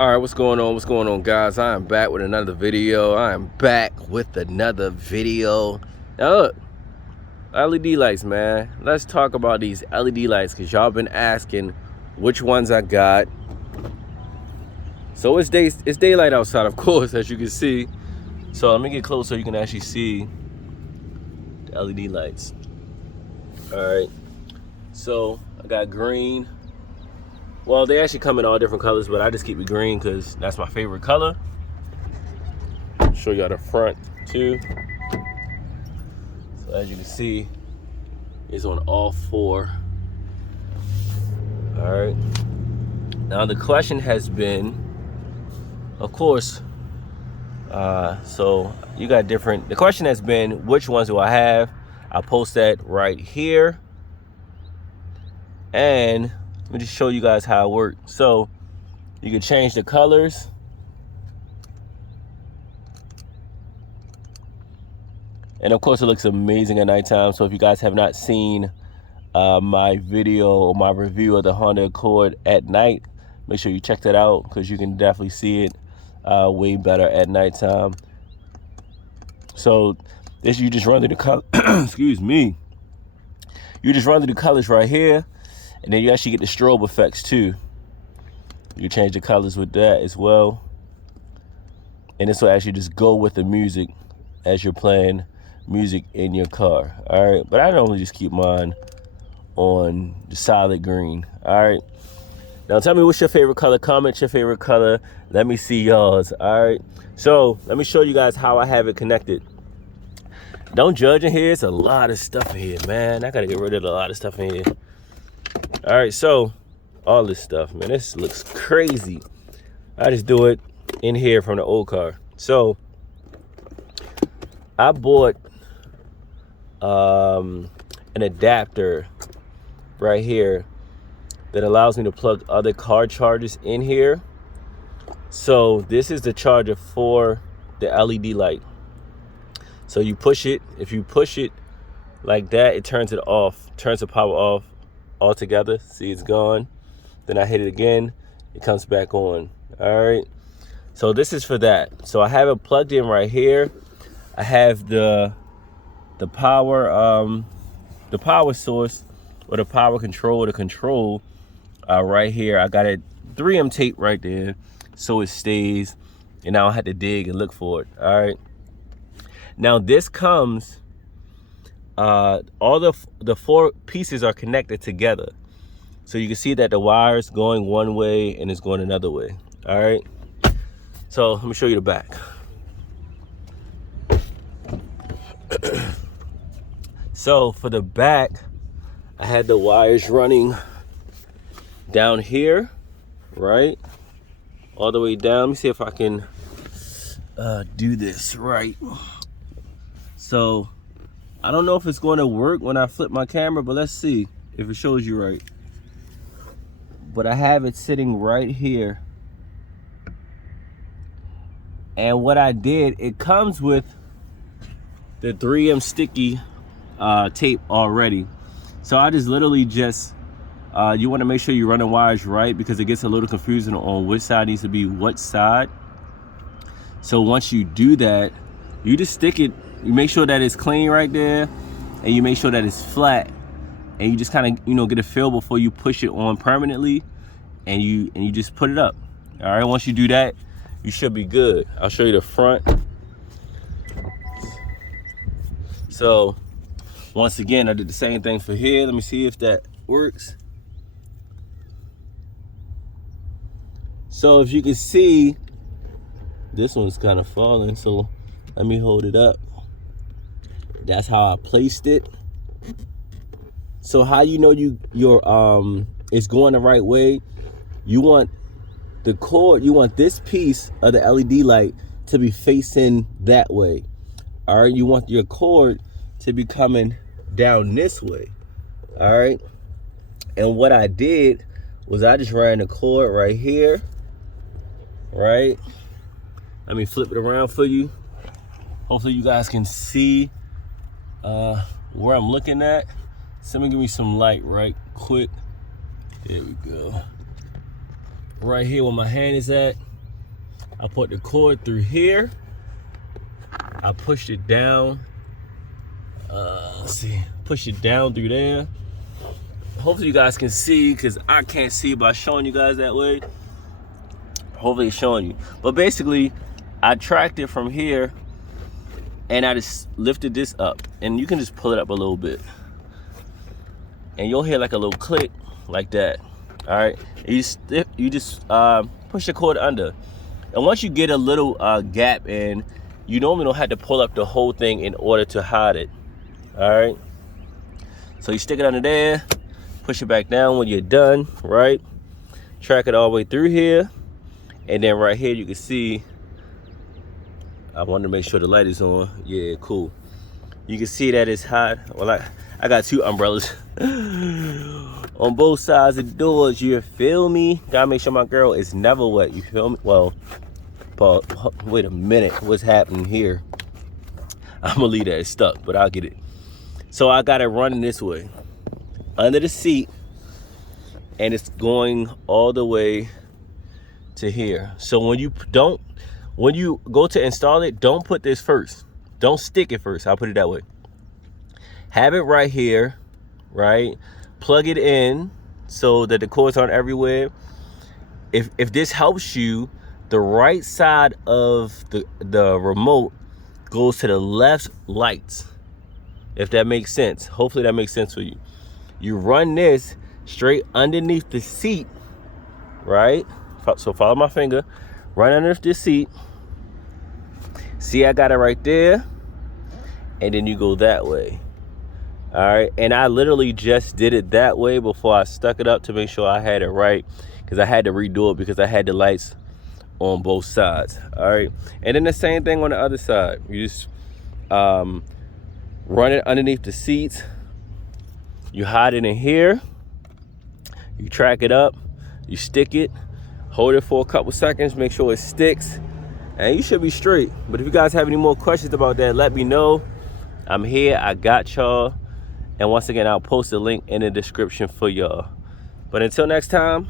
All right, what's going on? What's going on, guys? I am back with another video. Now look, LED lights, man. Let's talk about these LED lights because y'all been asking which ones I got. So it's daylight outside, of course, as you can see. So let me get close so you can actually see the LED lights. All right. So I got green. Well, they actually come in all different colors, but I just keep it green because that's my favorite color. Show y'all the front too. So as you can see, it's on all four. All right. Now the question has been, of course, so you got different. The question has been, which ones do I have? I'll post that right here. And let me just show you guys how it works. So you can change the colors. And of course it looks amazing at nighttime. So if you guys have not seen my video or my review of the Honda Accord at night, make sure you check that out because you can definitely see it way better at nighttime. So this, you just run through the color, excuse me. You just run through the colors right here. And then you actually get the strobe effects too. You can change the colors with that as well. And this will actually just go with the music as you're playing music in your car. All right, but I normally just keep mine on the solid green. All right. Now tell me what's your favorite color. Comment your favorite color. Let me see yours. All right. So let me show you guys how I have it connected. Don't judge in here. It's a lot of stuff in here, man. I gotta get rid of a lot of stuff in here. All right, so all this stuff, man, this looks crazy. I just do it in here from the old car. So I bought an adapter right here that allows me to plug other car chargers in here. So this is the charger for the LED light. So you push it. If you push it like that, it turns it off, turns the power off altogether. See, it's gone. Then I hit it again, it comes back on. All right, so this is for that. So I have it plugged in right here. I have the power source or the power control, the control right here. I got it 3M tape right there so it stays and I don't have to dig and look for it. All right, now this comes, all the four pieces are connected together. So you can see that the wire's going one way and it's going another way. All right. So let me show you the back. So for the back, I had the wires running down here, right? All the way down. Let me see if I can do this right. So I don't know if it's going to work when I flip my camera, but let's see if it shows you right. But I have it sitting right here. And what I did, it comes with the 3M sticky tape already. So I just literally just, you want to make sure you run the wires right because it gets a little confusing on which side needs to be what side. So once you do that, you just stick it. You make sure that it's clean right there and you make sure that it's flat and you just kind of, you know, get a feel before you push it on permanently and you just put it up. All right, once you do that, you should be good. I'll show you the front. So once again, I did the same thing for here. Let me see if that works. So if you can see, this one's kind of falling, so let me hold it up. That's how I placed it. So how you know your it's going the right way, you want the cord, you want this piece of the LED light to be facing that way. All right, you want your cord to be coming down this way. All right, and what I did was I just ran the cord right here, right? Let me flip it around for you. Hopefully you guys can see where I'm looking at. Someone give me some light right quick. There we go. Right here where my hand is at. I put the cord through here. I pushed it down. Let's see, push it down through there. Hopefully you guys can see, because I can't see by showing you guys that way. Hopefully it's showing you. But basically, I tracked it from here, and I just lifted this up. And you can just pull it up a little bit. And you'll hear like a little click, like that. All right, you just push the cord under. And once you get a little gap in, you normally don't have to pull up the whole thing in order to hide it. All right, so you stick it under there, push it back down when you're done, right? Track it all the way through here, and then right here you can see, I wanted to make sure the light is on. Yeah, cool. You can see that it's hot. Well, I got two umbrellas on both sides of the doors, you feel me? Gotta make sure my girl is never wet, you feel me? Well, but wait a minute, what's happening here? I'm gonna leave that, it's stuck, but I'll get it. So I got it running this way, under the seat, and it's going all the way to here. So when you go to install it, don't put this first. Don't stick it first, I'll put it that way. Have it right here, right? Plug it in so that the cords aren't everywhere. If this helps you, the right side of the remote goes to the left lights, if that makes sense. Hopefully that makes sense for you. You run this straight underneath the seat, right? So follow my finger, run underneath the seat. See, I got it right there, and then you go that way. All right, and I literally just did it that way before I stuck it up to make sure I had it right, because I had to redo it because I had the lights on both sides. All right, and then the same thing on the other side. You just run it underneath the seats. You hide it in here. You track it up. You stick it. Hold it for a couple seconds. Make sure it sticks, and you should be straight. But if you guys have any more questions about that, let me know. I'm here. I got y'all. And once again, I'll post a link in the description for y'all. But until next time,